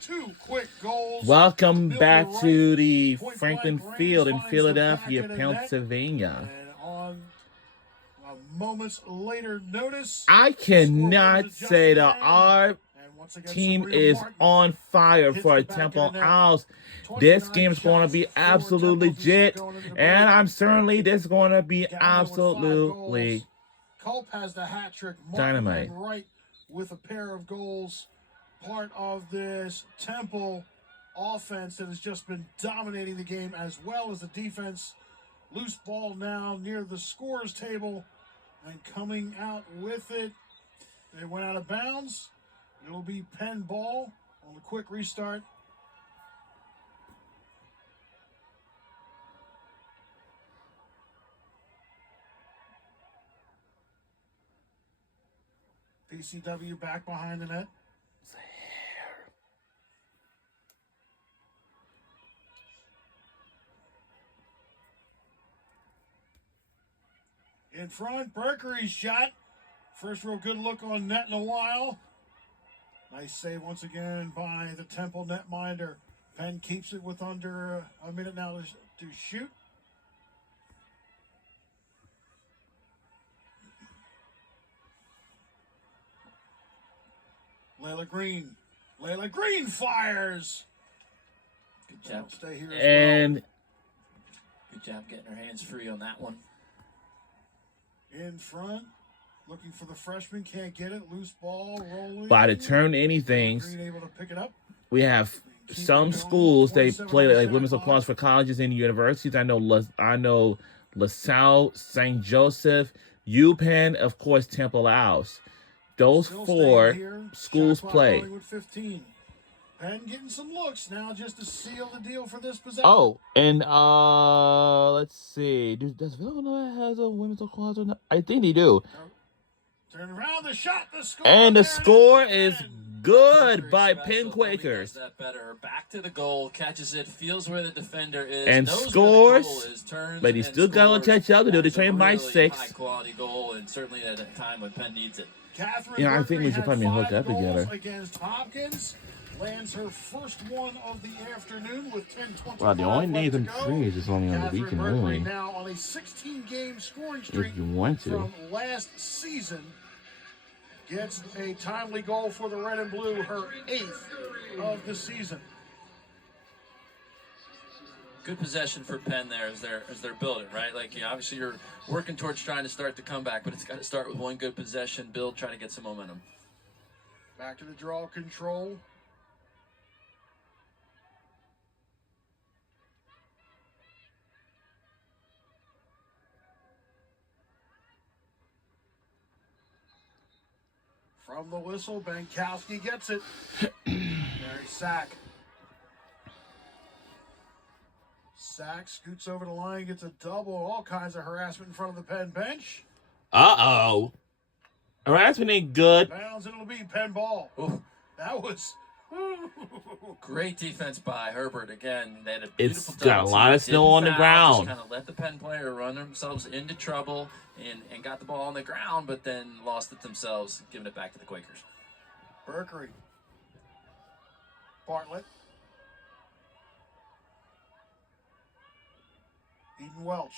2 quick goals. Welcome back Right, to the Franklin Field in Philadelphia, Pennsylvania. And on a moment's later notice, I cannot say that our team is on fire for Temple Owls. This game is going to be absolutely legit, and I'm certainly this is going to be absolutely Culp has the hat trick. dynamite. Right with a pair of goals, part of this Temple offense that has just been dominating the game, as well as the defense. Loose ball now near the scorer's table, and coming out with it. They went out of bounds. It'll be Penn ball on the quick restart. PCW back behind the net. In front, Berkery's shot. First real good look on net in a while. Nice save once again by the Temple netminder. Penn keeps it with under a minute now to shoot. Layla Green fires. Good job. Stay here and well. Good job getting her hands free on that one. In front, looking for the freshman, can't get it. Loose ball rolling. by the turn anything, Green able to pick it up. we have some schools they play like women's lacrosse for colleges and universities. I know LaSalle, St. Joseph, UPenn, of course, Temple Owls. Those Still 4 here. schools play. With 15. Penn getting some looks now just to seal the deal for this possession. Oh, and let's see. Does Villanova have a women's lacrosse or not? I think they do. Turn around, the shot, the score. And the score is good Very by special. Penn Quakers. Does that better. Back to the goal, catches it, feels where the defender is, And knows scores, where the goal is, turns but he and still got a little scores. catch up to do. They That's a train by really 6. high-quality goal, and certainly at a time when Penn needs it. Catherine Yeah, I think we should Berkery probably had hook 5 up goals together. Against Hopkins, lands her first one of the afternoon with 10:25. Well, the only Nathan left to go. Freeze is only on the Catherine weekend Berkery only. now on a 16-game scoring streak If you want to. from last season. Gets a timely goal for the red and blue, her 8th of the season. Good possession for Penn there as they're building, right? Like, obviously you're working towards trying to start the comeback, but it's got to start with one good possession, build, try to get some momentum. Back to the draw control. From the whistle, Bankowski gets it. Mary Sack. Sack scoots over the line, gets a double, all kinds of harassment in front of the Penn bench. Uh-oh. Harassment ain't good. Bounds, and it'll be Penn ball. Ooh. That was... Great defense by Herbert again. They had a It's beautiful got a double lot team. of snow Didn't on the foul, ground. Just kind of let the Penn player run themselves into trouble and got the ball on the ground, but then lost it themselves, giving it back to the Quakers. Berkery. Bartlett. Eden Welch.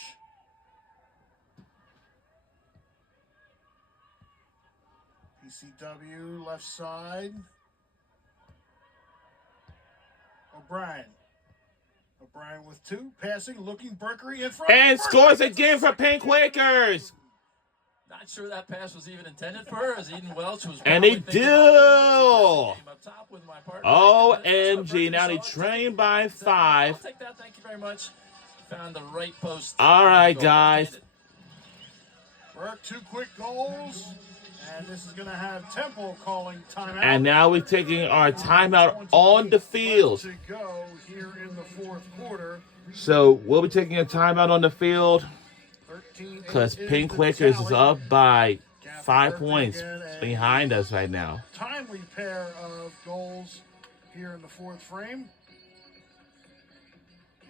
PCW left side. O'Brien with 2, passing, looking, Berkery in front. And scores again for Penn Quakers. Not sure that pass was even intended for her, as Eden Welch was. And they probably thinking, do. up top with my partner. OMG, now they train by 5. I'll take that, thank you very much. Found the right post. All right, guys. Burke, 2 quick goals. And this is going to have Temple calling timeout. And now we're taking our timeout on the field. To go here in the 4th quarter. So we'll be taking a timeout on the field because Penn Quakers is up by 5 points behind us right now. Timely pair of goals here in the 4th frame.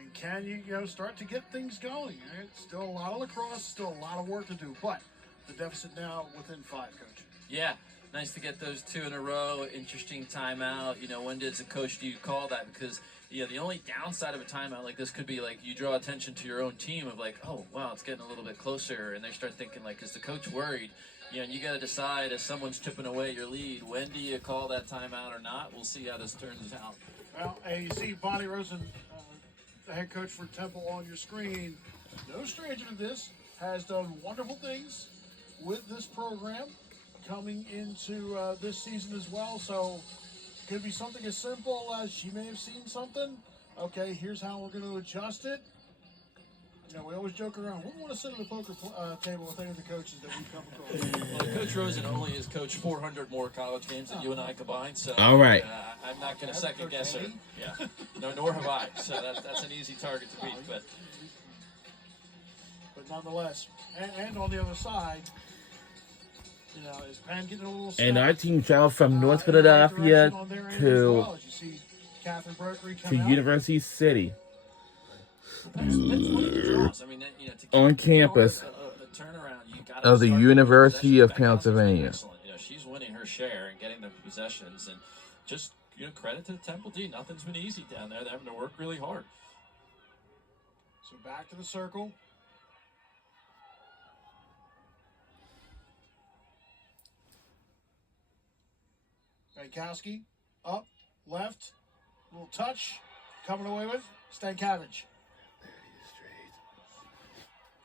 And can you start to get things going? Right? Still a lot of lacrosse, still a lot of work to do, but the deficit now within 5, Coach. Yeah, Nice to get those 2 in a row. Interesting timeout. You know, when as a coach do you call that? Because the only downside of a timeout like this could be like you draw attention to your own team of like, oh wow, it's getting a little bit closer, and they start thinking like, is the coach worried? And you got to decide as someone's chipping away your lead, when do you call that timeout or not? We'll see how this turns out. Well, hey, you see Bonnie Rosen, the head coach for Temple, on your screen. No stranger to this. Has done wonderful things with this program coming into this season as well. So it could be something as simple as she may have seen something. Okay, here's how we're going to adjust it. We always joke around. We want to sit at the poker table with any of the coaches that we come across. Well, Coach Rosen only has coached 400 more college games than you and I combined. So all right. I'm not going to second guess her. Yeah, no, nor have I. So that's an easy target to beat. But nonetheless, and on the other side, is Penn getting a little? And our team traveled from North Philadelphia to University City. On campus of the University of Pennsylvania. She's winning her share and getting the possessions, and just credit to the Temple D. Nothing's been easy down there. They're having to work really hard. So back to the circle. Bankowski up, left, little touch, coming away with Stankiewicz.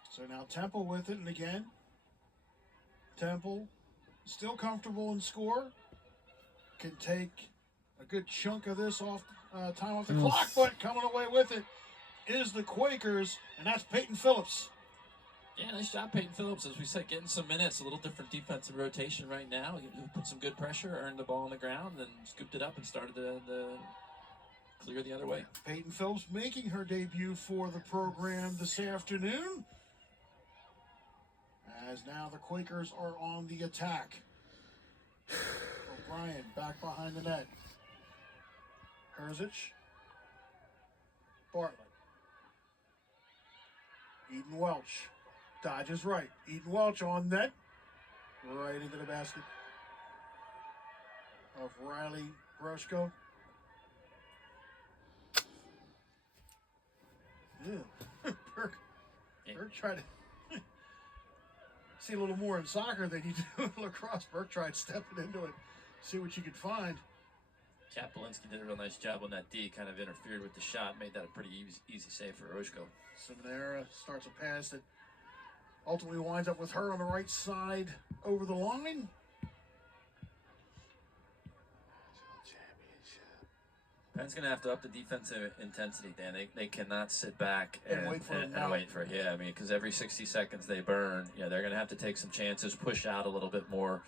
So now Temple with it, and again, Temple still comfortable in score. Can take a good chunk of this off time off the clock, but coming away with it is the Quakers, and that's Peyton Phillips. Yeah, nice job, Peyton Phillips. As we said, getting some minutes, a little different defensive rotation right now. He put some good pressure, earned the ball on the ground, then scooped it up and started the clear the other way. Peyton Phillips making her debut for the program this afternoon. As now the Quakers are on the attack. O'Brien back behind the net. Herzich. Bartlett. Eden Welch. Dodges right. Eden Welch on net. Right into the basket of Riley Groshko. Yeah. Burke tried to see a little more in soccer than you do in lacrosse. Burke tried stepping into it, see what you could find. Kapelinski did a real nice job on that D, kind of interfered with the shot, made that a pretty easy save for Roshko. Seminara starts a pass that ultimately winds up with her on the right side over the line. Penn's going to have to up the defensive intensity, Dan. They cannot sit back and wait for it. Yeah, I mean, because every 60 seconds they burn, they're going to have to take some chances, push out a little bit more.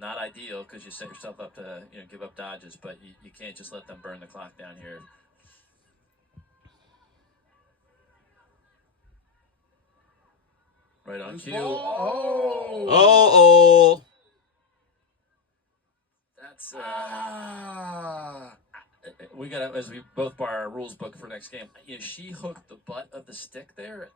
Not ideal because you set yourself up to give up dodges, but you can't just let them burn the clock down here. Right on cue. Oh. That's we got, as we both bar our rules book for next game, she hooked the butt of the stick there.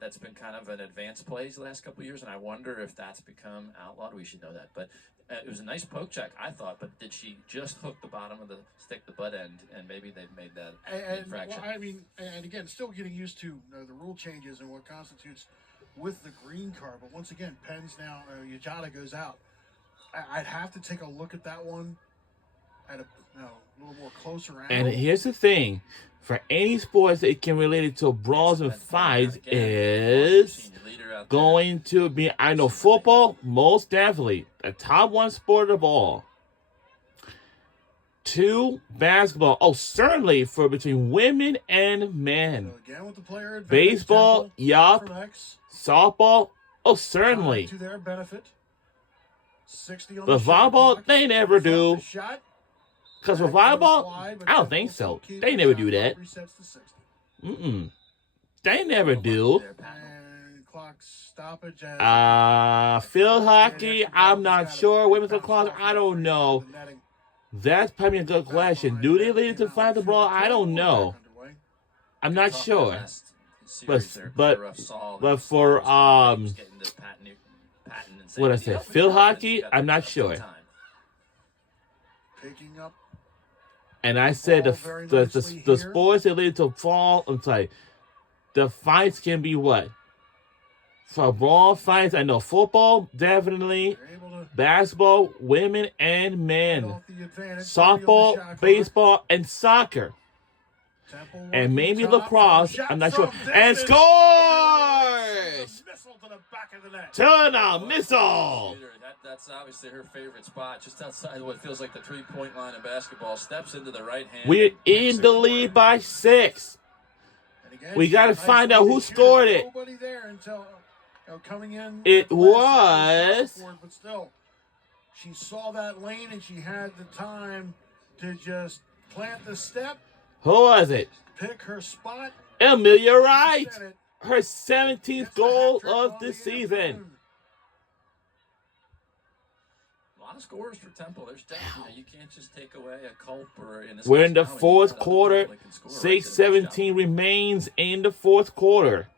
That's been kind of an advanced play the last couple of years, and I wonder if that's become outlawed. We should know that. But it was a nice poke check, I thought, but did she just hook the bottom of the stick, the butt end, and maybe they've made that infraction? Well, I mean, and again, still getting used to the rule changes and what constitutes with the green card. But once again, Penn's now, Yajada goes out. I'd have to take a look at that one at a little more closer angle. And here's the thing. For any sports that can relate it to brawls and fights is going to be, I know football, most definitely, the top one sport of all. 2, basketball. Oh, certainly for between women and men. So again with the player advantage, baseball, yup. Softball, oh, certainly. To their benefit. 60 on but the volleyball, shot they never do. Because with volleyball, wide, I don't think so. They never do that. They never do. And clock stoppage. Field hockey, I'm not sure. Women's lacrosse, I don't know. That's probably a good question. Do they lead to find the ball? I don't know. I'm not sure. But for what I say, field hockey, I'm not sure. Picking up. And I said the sports that lead to fall. I'm sorry. The fights can be what? For brawl fights, I know football, definitely. Basketball, women and men. Softball, baseball, and soccer. And maybe lacrosse. I'm not sure. And scores! Turnout missile! That's obviously her favorite spot, just outside what feels like the 3-point line of basketball. Steps into the right hand. We're in the lead by 6. We got to find out who scored it. Nobody there until coming in. It was. But still, she saw that lane and she had the time to just plant the step. Who was it? Pick her spot. Amelia Wright. Her 17th goal of the season. A lot of scores for Temple. There's definitely, you can't just take away a Culp or in this. We're in the fourth quarter. 6:17 remains in the fourth quarter.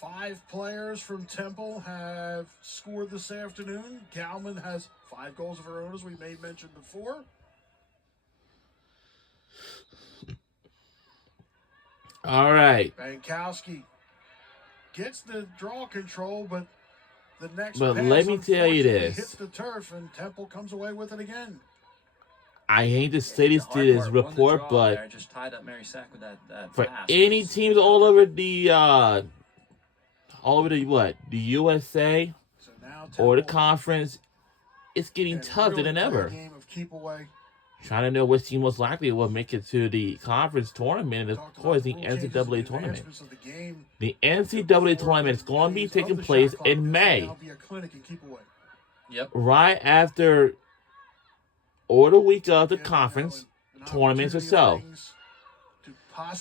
5 players from Temple have scored this afternoon. Galman has 5 goals of her own, as we made mention before. All right. Bankowski gets the draw control, but the next but pass, let me tell you this. Hits the turf, and Temple comes away with it again. I hate to say this to this report, but just tied up Mary Sack with that for pass. any teams all over the what? The USA or the conference, it's getting tougher than ever. Game of keep away. Trying to know which team most likely will make it to the conference tournament, and of course the NCAA tournament. The NCAA tournament is going to be taking place in May. Yep. Right after or the week of the conference tournaments or so.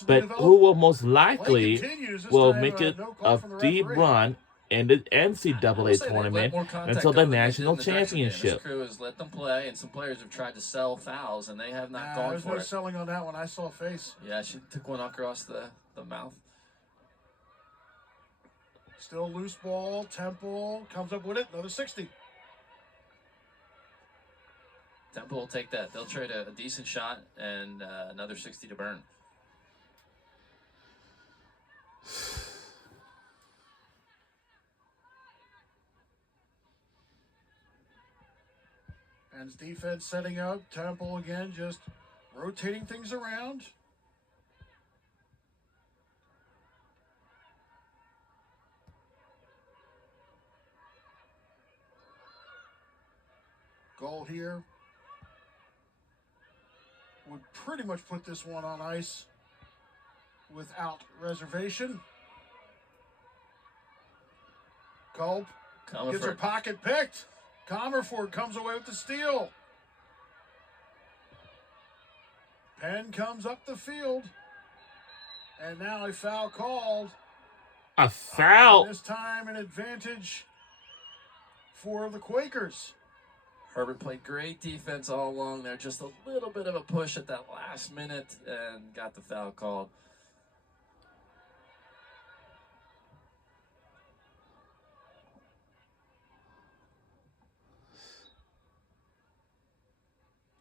But who will most likely will make it a deep run in the NCAA tournament until the national championship? This crew has let them play, and some players have tried to sell fouls, and they have not gone there's for no it. selling on that one. I saw a face. Yeah, she took one across the mouth. Still loose ball. Temple comes up with it. Another 60. Temple will take that. They'll trade a decent shot and another 60 to burn. And defense setting up. Temple again just rotating things around. Goal here would pretty much put this one on ice without reservation. Culp gets her pocket picked. Comerford comes away with the steal. Penn comes up the field. And now a foul called. A foul. This time an advantage for the Quakers. Herbert played great defense all along there. Just a little bit of a push at that last minute and got the foul called.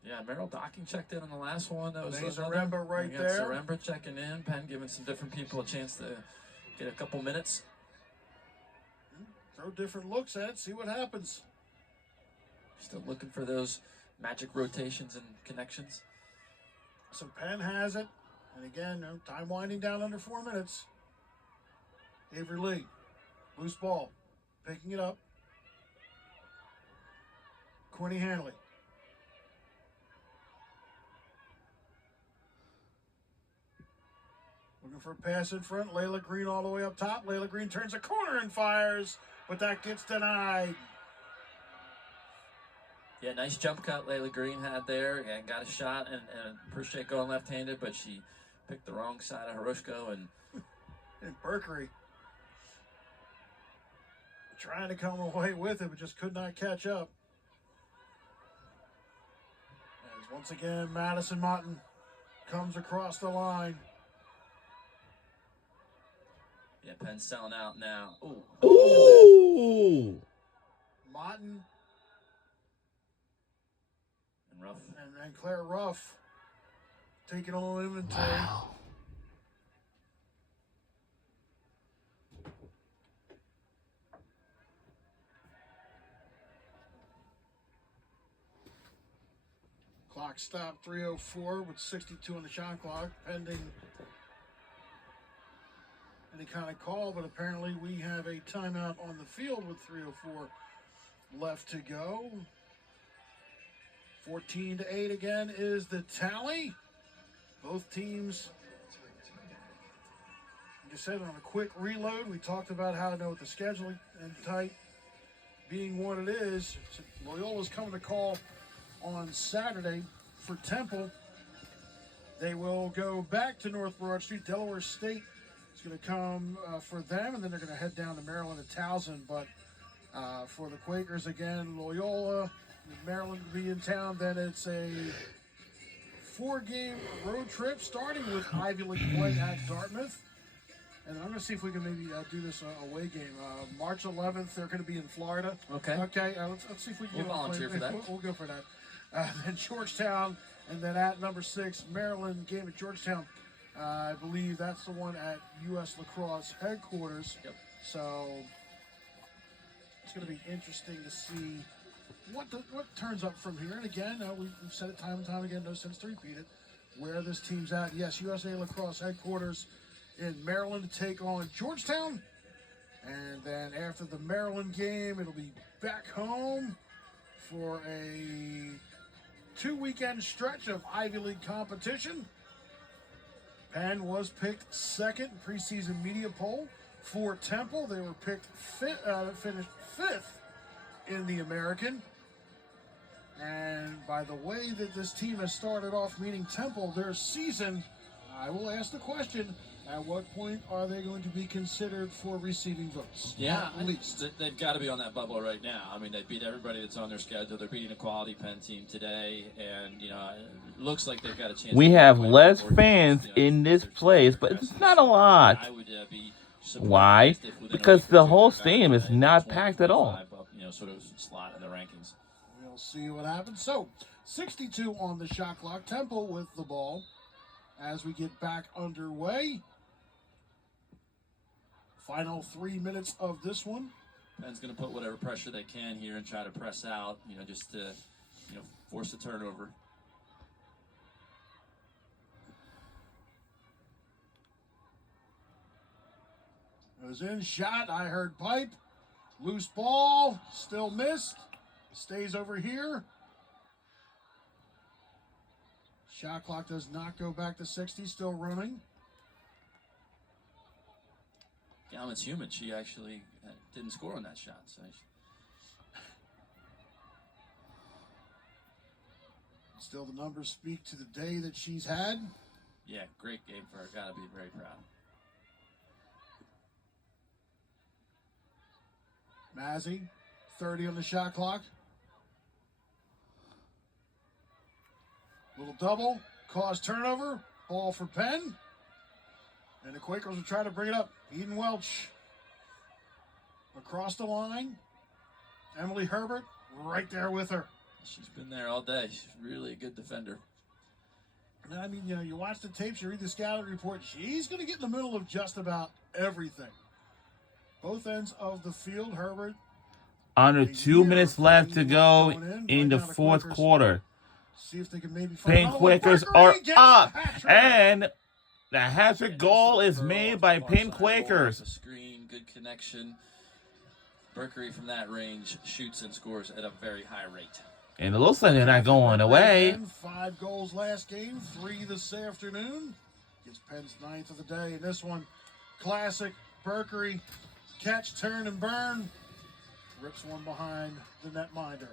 Yeah, Merrill Docking checked in on the last one. That was Zaremba right there. Zaremba checking in. Penn giving some different people a chance to get a couple minutes. Throw different looks at it, see what happens. Still looking for those magic rotations and connections. So Penn has it. And again, time winding down under 4 minutes. Avery Lee, loose ball, picking it up. Quinny Hanley. Looking for a pass in front. Layla Green all the way up top. Layla Green turns a corner and fires, but that gets denied. Yeah, nice jump cut Layla Green had there and got a shot and appreciate going left-handed, but she picked the wrong side of Harushko and Berkery trying to come away with it, but just could not catch up. As once again, Madison Martin comes across the line. Yeah, Penn's selling out now. Ooh. Ooh. Martin. And Ruff. And Claire Ruff taking on inventory. Wow. Clock stopped 3:04 with 62 on the shot clock, pending any kind of call, but apparently we have a timeout on the field with 3:04 left to go. 14-8 again is the tally. Both teams, like I said, on a quick reload. We talked about how to know with the schedule and tight being what it is. Loyola's coming to call on Saturday for Temple. They will go back to North Broad Street. Delaware State is going to come for them, and then they're going to head down to Maryland and Towson. But for the Quakers, again, Loyola, Maryland will be in town. Then it's a 4-game road trip, starting with Ivy League play at Dartmouth. And I'm going to see if we can maybe do this away game. March 11th, they're going to be in Florida. Okay. Okay, let's see if we can volunteer for that. We'll go for that. Then Georgetown, and then at number 6, Maryland game at Georgetown. I believe that's the one at U.S. Lacrosse headquarters. Yep. So it's going to be interesting to see what turns up from here. And again, we've said it time and time again, no sense to repeat it, where this team's at. Yes, USA Lacrosse headquarters in Maryland to take on Georgetown. And then after the Maryland game, it'll be back home for a 2-weekend stretch of Ivy League competition. Penn was picked second in preseason media poll for Temple. They were picked finished 5th in the American. And by the way that this team has started off, meaning Temple, their season, I will ask the question, at what point are they going to be considered for receiving votes? Yeah, at least. They've got to be on that bubble right now. I mean, they beat everybody that's on their schedule. They're beating a quality Penn team today, and, it looks like they've got a chance. We have less fans in this place, but it's not a lot. I would be Why? Because the whole stadium is not packed at all. Sort of slot in the rankings. We'll see what happens. So, 62 on the shot clock. Temple with the ball as we get back underway. Final 3 minutes of this one. Penn's going to put whatever pressure they can here and try to press out, just to, force a turnover. Goes in, shot, I heard pipe. Loose ball, still missed. Stays over here. Shot clock does not go back to 60, still running. Galman's human. She actually didn't score on that shot. So still the numbers speak to the day that she's had. Yeah, great game for her. Got to be very proud. Mazzy, 30 on the shot clock. Little double, cause turnover, ball for Penn. And the Quakers will try to bring it up. Eden Welch across the line. Emily Herbert right there with her. She's been there all day. She's really a good defender. I mean, you watch the tapes, you read the scouting report. She's going to get in the middle of just about everything. Both ends of the field, Herbert. Under 2 minutes left to go in the fourth quarter. See if they can maybe find Penn Quakers are up, and the hat-trick goal is made by Penn Quakers. A screen, good connection. Berkery from that range shoots and scores at a very high rate. And it looks like they're not going away. 5 goals last game, 3 this afternoon. Gets Penn's 9th of the day. And this one, classic Berkery. Catch, turn, and burn. Rips one behind the netminder.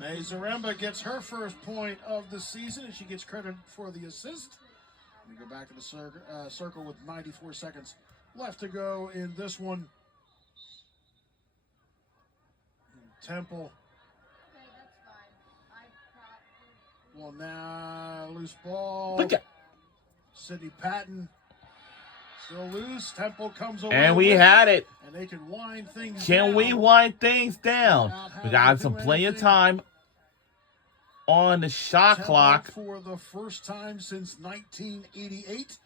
May Zaremba gets her first point of the season, and she gets credit for the assist. We go back to the circle with 94 seconds left to go in this one. Temple. Well, now loose ball. Look at. Sidney Patton still loose. Temple comes away. And we with had it. And they can wind things Can down. we wind things down? We got to do plenty of anything. time on the shot Temple, clock. for the first time since 1988,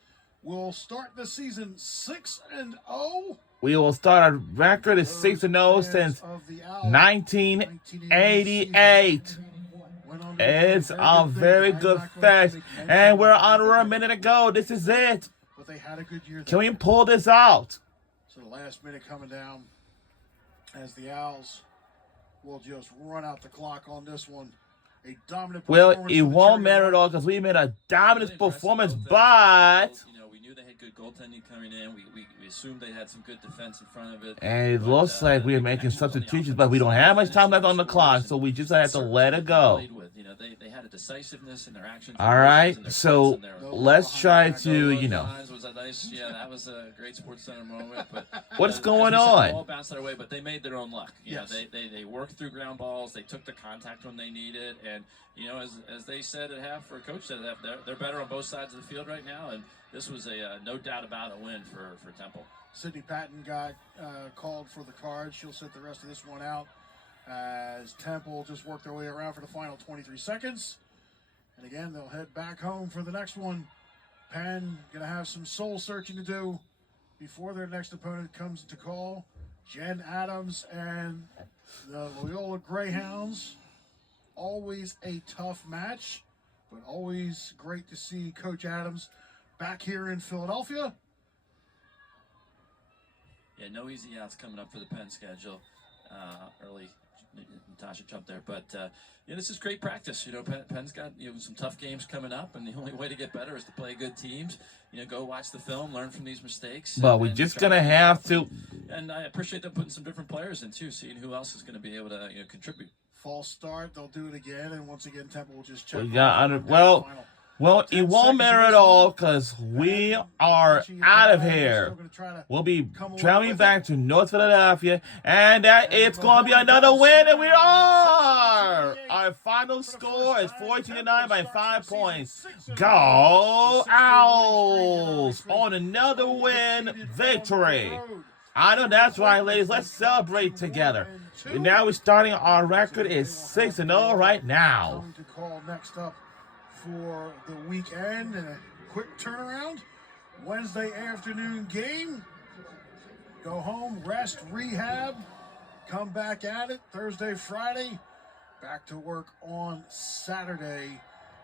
will start the season 6-0. We will start our record at 6-0 since 1988. It's a very good fetch. And we're under a minute to go. This is it. But they had a good year. Can we pull this out? So the last minute coming down as the Owls will just run out the clock on this one. A dominant Well, performance it for the won't Cherry matter at White. all because we made a dominant Really impressive performance, goaltending. but We knew they had good goaltending coming in. We assumed they had some good defense in front of it. and it But, looks like we are the making connections on the substitutions, but we don't have much time left on the clock, so we just have to let it go. They had a decisiveness in their actions. All right, and their so fits and their- let's try to, Those you know, lines was a nice, that was a great Sports Center moment. But what's as going we said, on? The ball bounced their way, but they made their own luck. Yes. They worked through ground balls. They took the contact when they needed, and as they said at half, or Coach said at half, they're better on both sides of the field right now, and this was a no doubt about a win for Temple. Sidney Patton got called for the card. She'll sit the rest of this one out as Temple just worked their way around for the final 23 seconds. And again, they'll head back home for the next one. Penn going to have some soul searching to do before their next opponent comes to call. Jen Adams and the Loyola Greyhounds. Always a tough match, but always great to see Coach Adams back here in Philadelphia. Yeah, no easy outs coming up for the Penn schedule. Early, Natasha jumped there, but this is great practice. Penn's got some tough games coming up, and the only way to get better is to play good teams. Go watch the film, learn from these mistakes. But we're just gonna have to. And I appreciate them putting some different players in too, seeing who else is going to be able to contribute. False start, they'll do it again, and once again, Temple will just check. We got under. Well, it won't matter at all because we are out of here. We'll be traveling back to North Philadelphia, and it's going to be another win, and we are! Our final score is 14-9 by 5 points. Go Owls on another win victory. I know that's right, ladies. Let's celebrate together. And now we're starting our record is 6-0 right now. Going to call next up for the weekend and a quick turnaround. Wednesday afternoon game. Go home, rest, rehab, come back at it Thursday, Friday. Back to work on Saturday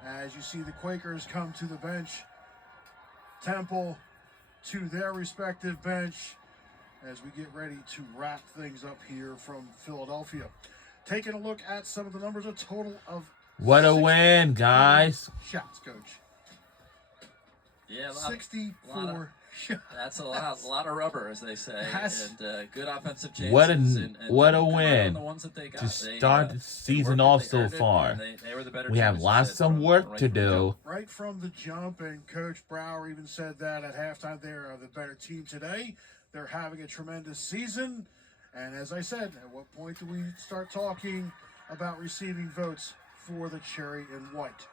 as you see the Quakers come to the bench. Temple to their respective bench as we get ready to wrap things up here from Philadelphia. Taking a look at some of the numbers, a total of What a win, guys. shots, Coach. Yeah, 64 shots. That's a lot of rubber, as they say, and good offensive chances. What a and win the ones that they got. to start the season they off worked it, so they earned it, far. and they were the better We team, have as you lots said, of from- work right to from the jump. do. Right from the jump, and Coach Brower even said that at halftime they are the better team today. They're having a tremendous season. And as I said, at what point do we start talking about receiving votes for the Cherry and White?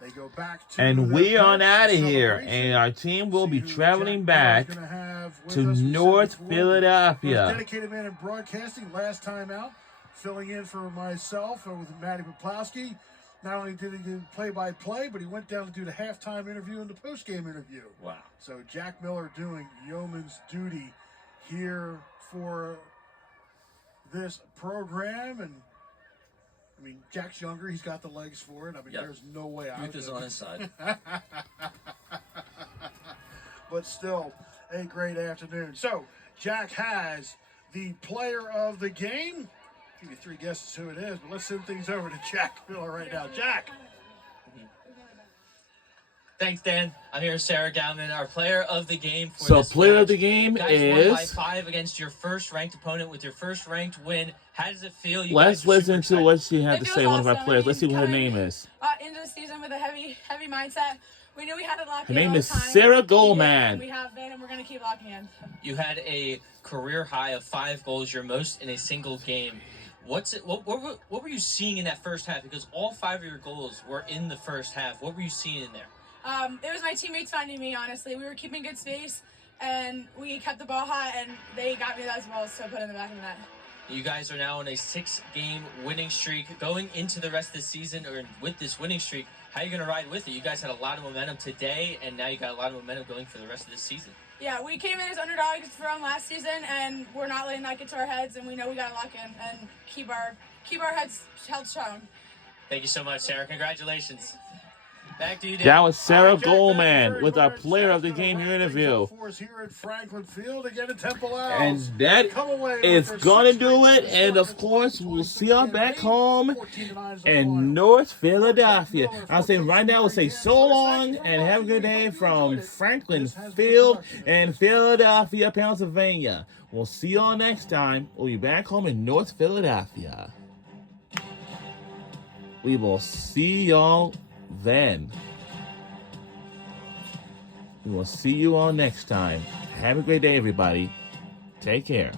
They go back to And their we are bench out of here, celebration. and our team will be See who traveling Jack back Miller's gonna have with to us. We said North before, Philadelphia. most dedicated man in broadcasting last time out, filling in for myself with Matty Poplowski. Not only did he do play-by-play, but he went down to do the halftime interview and the post-game interview. Wow. So Jack Miller doing yeoman's duty here for this program. And, I mean, Jack's younger. He's got the legs for it. I mean, Yep. there's no way out. Youth is on his side. But still, a great afternoon. So, Jack has the player of the game. Give you three guesses who it is, but let's send things over to Jack Miller right now. Jack. Thanks, Dan. I'm here with Sarah Gowman, our player of the game. For So, this player match. of the game You guys won by is. 5 against your first-ranked opponent with your first-ranked win. How does it feel? You Let's guys were listen super to what she had to It say. feels One of our awesome. players. I Let's see mean, what her coming name is. Into the season with a heavy mindset. We knew we had to lock Her in name all is the time. Sarah We did, Goldman. and we have been, and we're going to keep locking in. You had a career high of 5 goals, your most in a single game. What were you seeing in that first half? Because all 5 of your goals were in the first half. What were you seeing in there? It was my teammates finding me, honestly. We were keeping good space, and we kept the ball hot, and they got me those balls to put in the back of the net. You guys are now on a 6-game winning streak. Going into the rest of the season, or with this winning streak, how are you going to ride with it? You guys had a lot of momentum today, and now you got a lot of momentum going for the rest of this season. Yeah, we came in as underdogs from last season, and we're not letting that get to our heads, and we know we got to lock in and keep our heads held strong. Thank you so much, Sarah. Congratulations. Back to you, Dan. That was Sarah All right, Jack, thank you Goldman very with our much. player of the That's game gonna here wrap things interview. up for us here at Franklin Field. Again at Temple And Owls. that Come away with is their going to 6th do ranked it. And of Wisconsin course, we'll see y'all back 12-6 home 14-9 is in on. North Philadelphia. I'm saying right now, we'll say so long and have a good day from Franklin Field in Philadelphia, Pennsylvania. We'll see y'all next time. We'll be back home in North Philadelphia. We will see y'all then. We will see you all next time. Have a great day, everybody. Take care.